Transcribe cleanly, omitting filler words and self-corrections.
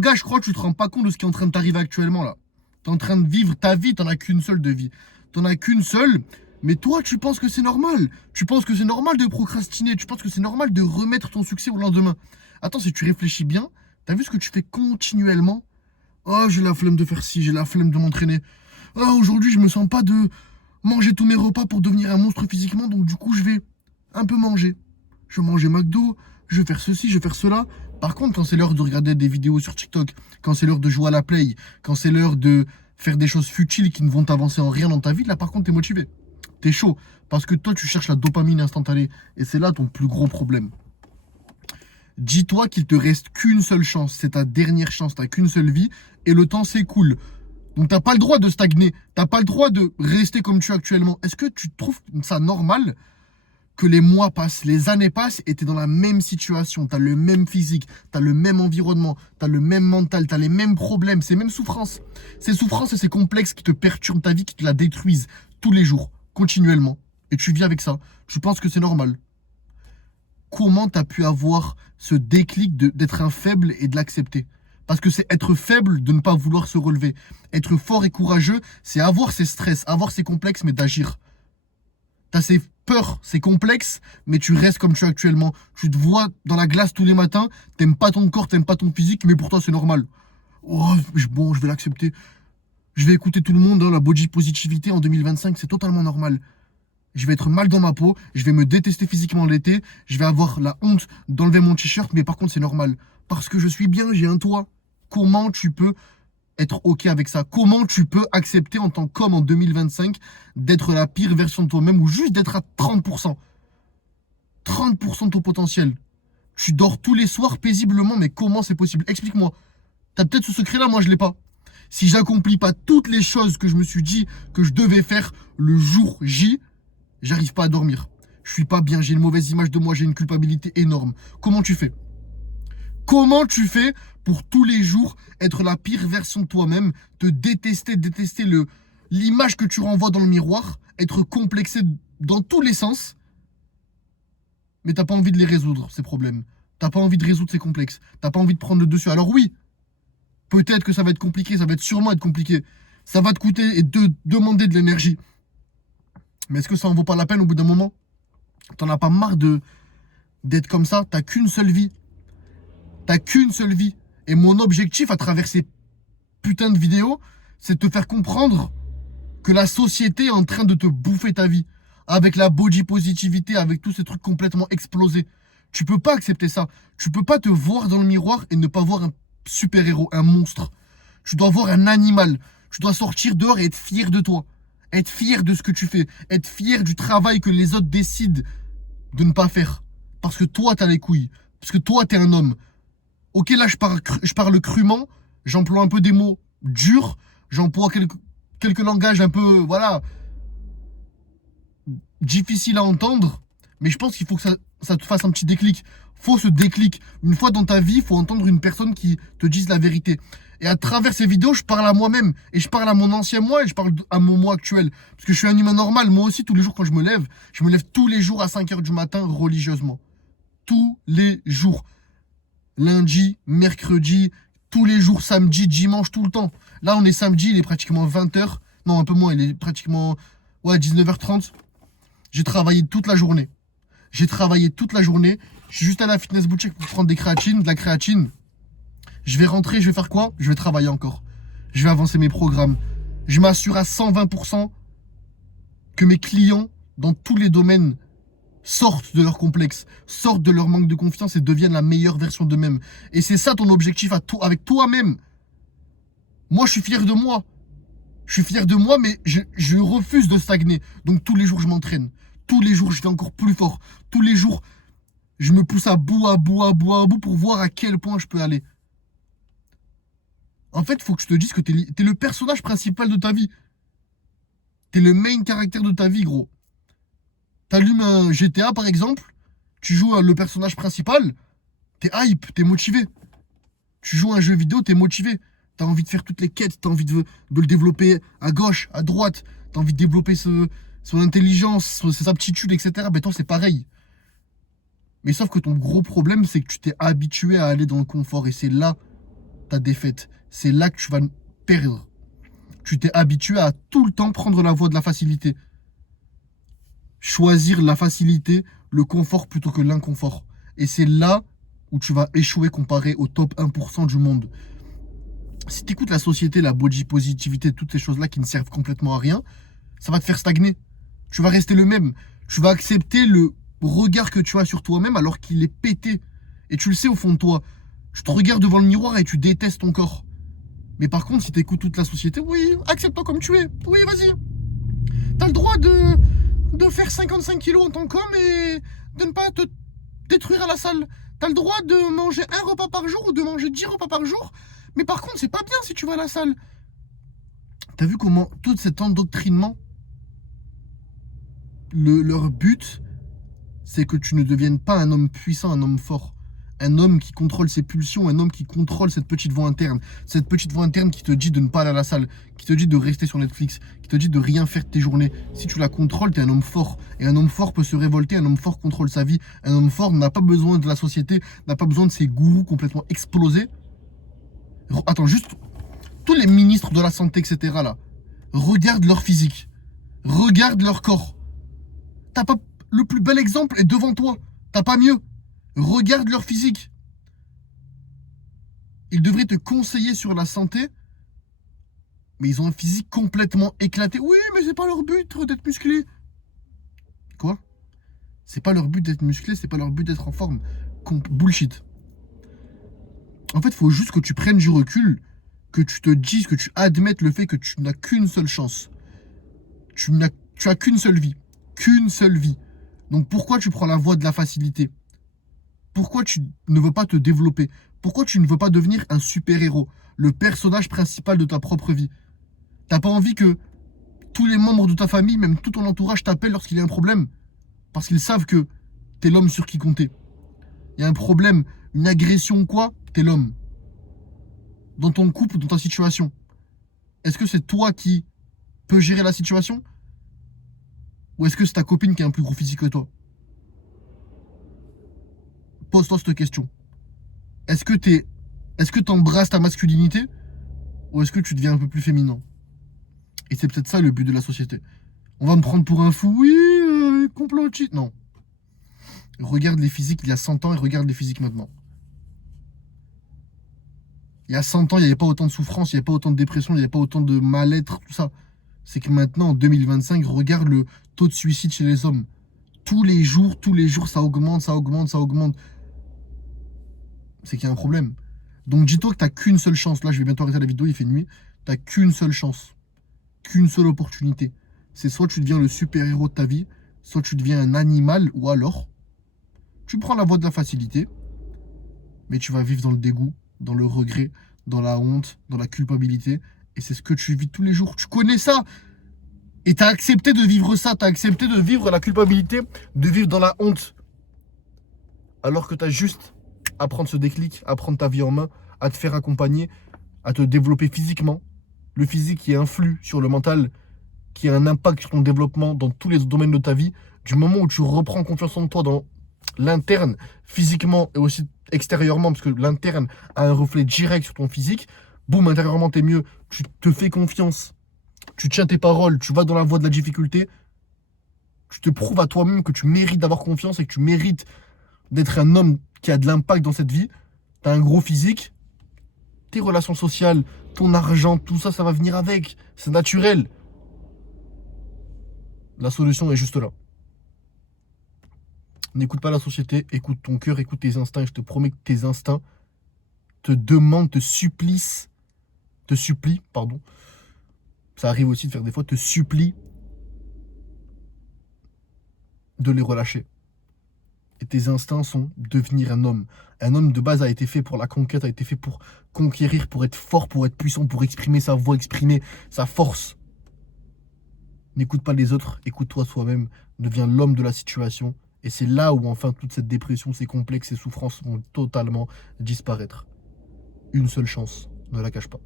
Gars, je crois que tu te rends pas compte de ce qui est en train de t'arriver actuellement là. T'es en train de vivre ta vie, t'en as qu'une seule de vie. T'en as qu'une seule, mais toi, tu penses que c'est normal. Tu penses que c'est normal de procrastiner. Tu penses que c'est normal de remettre ton succès au lendemain. Attends, si tu réfléchis bien, t'as vu ce que tu fais continuellement? Oh, j'ai la flemme de faire ci, j'ai la flemme de m'entraîner. Oh, aujourd'hui, je me sens pas de manger tous mes repas pour devenir un monstre physiquement, donc du coup, je vais un peu manger. Je vais manger McDo, je vais faire ceci, je vais faire cela. Par contre, quand c'est l'heure de regarder des vidéos sur TikTok, quand c'est l'heure de jouer à la play, quand c'est l'heure de faire des choses futiles qui ne vont t'avancer en rien dans ta vie, là par contre, t'es motivé. T'es chaud. Parce que toi, tu cherches la dopamine instantanée. Et c'est là ton plus gros problème. Dis-toi qu'il te reste qu'une seule chance. C'est ta dernière chance. T'as qu'une seule vie. Et le temps s'écoule. Donc t'as pas le droit de stagner. T'as pas le droit de rester comme tu es actuellement. Est-ce que tu trouves ça normal que les mois passent, les années passent et t'es dans la même situation, t'as le même physique, t'as le même environnement, t'as le même mental, t'as les mêmes problèmes, ces mêmes souffrances. Ces souffrances et ces complexes qui te perturbent ta vie, qui te la détruisent tous les jours, continuellement. Et tu vis avec ça. Tu penses que c'est normal. Comment t'as pu avoir ce déclic d'être un faible et de l'accepter? Parce que c'est être faible de ne pas vouloir se relever. Être fort et courageux, c'est avoir ses stress, avoir ses complexes, mais d'agir. T'as ces peurs, ces complexes, mais tu restes comme tu es actuellement. Tu te vois dans la glace tous les matins, t'aimes pas ton corps, t'aimes pas ton physique, mais pour toi c'est normal. Oh, bon, je vais l'accepter. Je vais écouter tout le monde, hein, la body positivité en 2025, c'est totalement normal. Je vais être mal dans ma peau, je vais me détester physiquement l'été, je vais avoir la honte d'enlever mon t-shirt, mais par contre c'est normal. Parce que je suis bien, j'ai un toit. Comment tu peux être OK avec ça? Comment tu peux accepter en tant qu'homme en 2025 d'être la pire version de toi-même ou juste d'être à 30%? 30% de ton potentiel. Tu dors tous les soirs paisiblement, mais comment c'est possible? Explique-moi. T'as peut-être ce secret-là, moi je l'ai pas. Si j'accomplis pas toutes les choses que je me suis dit que je devais faire le jour J, j'arrive pas à dormir. Je suis pas bien, j'ai une mauvaise image de moi, j'ai une culpabilité énorme. Comment tu fais? Comment tu fais pour tous les jours être la pire version de toi-même, te détester, détester l'image que tu renvoies dans le miroir, être complexé dans tous les sens, mais t'as pas envie de les résoudre, ces problèmes. T'as pas envie de résoudre ces complexes. T'as pas envie de prendre le dessus. Alors oui, peut-être que ça va être compliqué, ça va être sûrement être compliqué. Ça va te coûter et te demander de l'énergie. Mais est-ce que ça en vaut pas la peine au bout d'un moment? T'en as pas marre d'être comme ça? T'as qu'une seule vie. T'as qu'une seule vie. Et mon objectif à travers ces putains de vidéos, c'est de te faire comprendre que la société est en train de te bouffer ta vie. Avec la body positivité, avec tous ces trucs complètement explosés. Tu peux pas accepter ça. Tu peux pas te voir dans le miroir et ne pas voir un super-héros, un monstre. Tu dois voir un animal. Tu dois sortir dehors et être fier de toi. Être fier de ce que tu fais. Être fier du travail que les autres décident de ne pas faire. Parce que toi, t'as les couilles. Parce que toi, t'es un homme. Ok, là, je parle crûment. J'emploie un peu des mots durs. J'emploie quelques langages un peu, voilà, difficiles à entendre. Mais je pense qu'il faut que ça te fasse un petit déclic. Faut ce déclic. Une fois dans ta vie, il faut entendre une personne qui te dise la vérité. Et à travers ces vidéos, je parle à moi-même. Et je parle à mon ancien moi et je parle à mon moi actuel. Parce que je suis un humain normal. Moi aussi, tous les jours quand je me lève tous les jours à 5 h du matin religieusement. Tous les jours. Lundi, mercredi, tous les jours, samedi, dimanche, tout le temps. Là, on est samedi, il est pratiquement 20 h. Non, un peu moins, il est pratiquement 19 h 30. J'ai travaillé toute la journée. J'ai travaillé toute la journée. Je suis juste à la fitness boutique pour prendre de la créatine. Je vais rentrer, je vais faire quoi? Je vais travailler encore. Je vais avancer mes programmes. Je m'assure à 120% que mes clients, dans tous les domaines, sortent de leur complexe, sortent de leur manque de confiance et deviennent la meilleure version d'eux-mêmes. Et c'est ça ton objectif avec toi-même. Moi, je suis fier de moi. Je suis fier de moi, mais je refuse de stagner. Donc tous les jours, je m'entraîne. Tous les jours, je vais encore plus fort. Tous les jours, je me pousse à bout pour voir à quel point je peux aller. En fait, il faut que je te dise que t'es le personnage principal de ta vie. T'es le main caractère de ta vie, gros. T'allumes un GTA, par exemple. Tu joues le personnage principal. T'es hype, t'es motivé. Tu joues à un jeu vidéo, t'es motivé. T'as envie de faire toutes les quêtes, t'as envie de le développer à gauche, à droite. T'as envie de développer son intelligence, ses aptitudes, etc. Ben toi, c'est pareil. Mais sauf que ton gros problème, c'est que tu t'es habitué à aller dans le confort. Et c'est là ta défaite. C'est là que tu vas perdre. Tu t'es habitué à tout le temps prendre la voie de la facilité. Choisir la facilité, le confort plutôt que l'inconfort. Et c'est là où tu vas échouer comparé au top 1% du monde. Si tu écoutes la société, la body positivité, toutes ces choses-là qui ne servent complètement à rien, ça va te faire stagner. Tu vas rester le même. Tu vas accepter le regard que tu as sur toi-même alors qu'il est pété. Et tu le sais au fond de toi. Tu te regardes devant le miroir et tu détestes ton corps. Mais par contre, si tu écoutes toute la société, oui, accepte-toi comme tu es. Oui, vas-y. T'as le droit de faire 55 kilos en tant qu'homme et de ne pas te détruire à la salle. T'as le droit de manger un repas par jour ou de manger 10 repas par jour. Mais par contre, c'est pas bien si tu vas à la salle. T'as vu comment tout cet endoctrinement, leur but, c'est que tu ne deviennes pas un homme puissant, un homme fort. Un homme qui contrôle ses pulsions, un homme qui contrôle cette petite voix interne. Cette petite voix interne qui te dit de ne pas aller à la salle, qui te dit de rester sur Netflix, qui te dit de rien faire de tes journées. Si tu la contrôles, t'es un homme fort. Et un homme fort peut se révolter, un homme fort contrôle sa vie. Un homme fort n'a pas besoin de la société, n'a pas besoin de ses gourous complètement explosés. Attends, juste, tous les ministres de la santé, etc. là, regarde leur physique. Regarde leur corps. T'as pas... Le plus bel exemple est devant toi. T'as pas mieux. Regarde leur physique. Ils devraient te conseiller sur la santé, mais ils ont un physique complètement éclaté. Oui, mais c'est pas leur but d'être musclé. Quoi? C'est pas leur but d'être musclé, c'est pas leur but d'être en forme. Bullshit. En fait, il faut juste que tu prennes du recul, que tu te dises, que tu admettes le fait que tu n'as qu'une seule chance. Tu as qu'une seule vie. Qu'une seule vie. Donc pourquoi tu prends la voie de la facilité? Pourquoi tu ne veux pas te développer? Pourquoi tu ne veux pas devenir un super-héros? Le personnage principal de ta propre vie. T'as pas envie que tous les membres de ta famille, même tout ton entourage, t'appellent lorsqu'il y a un problème? Parce qu'ils savent que t'es l'homme sur qui compter. Il y a un problème, une agression ou quoi, t'es l'homme. Dans ton couple, dans ta situation. Est-ce que c'est toi qui peux gérer la situation? Ou est-ce que c'est ta copine qui a un plus gros physique que toi? Pose-toi cette question. Est-ce que t'embrasses ta masculinité? Ou est-ce que tu deviens un peu plus féminin? Et c'est peut-être ça le but de la société. On va me prendre pour un fou, oui, complotiste. Non. Regarde les physiques il y a 100 ans et regarde les physiques maintenant. Il y a 100 ans, il n'y avait pas autant de souffrance, il n'y avait pas autant de dépression, il n'y avait pas autant de mal-être, tout ça. C'est que maintenant, en 2025, regarde le taux de suicide chez les hommes. Tous les jours, ça augmente, ça augmente, ça augmente. C'est qu'il y a un problème. Donc dis-toi que tu n'as qu'une seule chance. Là, je vais bientôt arrêter la vidéo, il fait nuit. Tu n'as qu'une seule chance. Qu'une seule opportunité. C'est soit tu deviens le super-héros de ta vie, soit tu deviens un animal, ou alors tu prends la voie de la facilité, mais tu vas vivre dans le dégoût, dans le regret, dans la honte, dans la culpabilité. Et c'est ce que tu vis tous les jours. Tu connais ça. Et tu as accepté de vivre ça. Tu as accepté de vivre la culpabilité, de vivre dans la honte. Alors que tu as juste à prendre ce déclic, à prendre ta vie en main, à te faire accompagner, à te développer physiquement. Le physique qui influe sur le mental, qui a un impact sur ton développement dans tous les domaines de ta vie. Du moment où tu reprends confiance en toi dans l'interne, physiquement et aussi extérieurement, parce que l'interne a un reflet direct sur ton physique, boum, intérieurement t'es mieux, tu te fais confiance, tu tiens tes paroles, tu vas dans la voie de la difficulté, tu te prouves à toi-même que tu mérites d'avoir confiance et que tu mérites d'être un homme qui a de l'impact dans cette vie. T'as un gros physique, tes relations sociales, ton argent, tout ça, ça va venir avec, c'est naturel. La solution est juste là. N'écoute pas la société, écoute ton cœur, écoute tes instincts. Et je te promets que tes instincts te demandent, te supplient, pardon. Ça arrive aussi de faire des fois, te supplient de les relâcher. Et tes instincts sont devenir un homme. Un homme de base a été fait pour la conquête, a été fait pour conquérir, pour être fort, pour être puissant, pour exprimer sa voix, exprimer sa force. N'écoute pas les autres, écoute-toi soi-même, deviens l'homme de la situation. Et c'est là où enfin toute cette dépression, ces complexes, ces souffrances vont totalement disparaître. Une seule chance, ne la cache pas.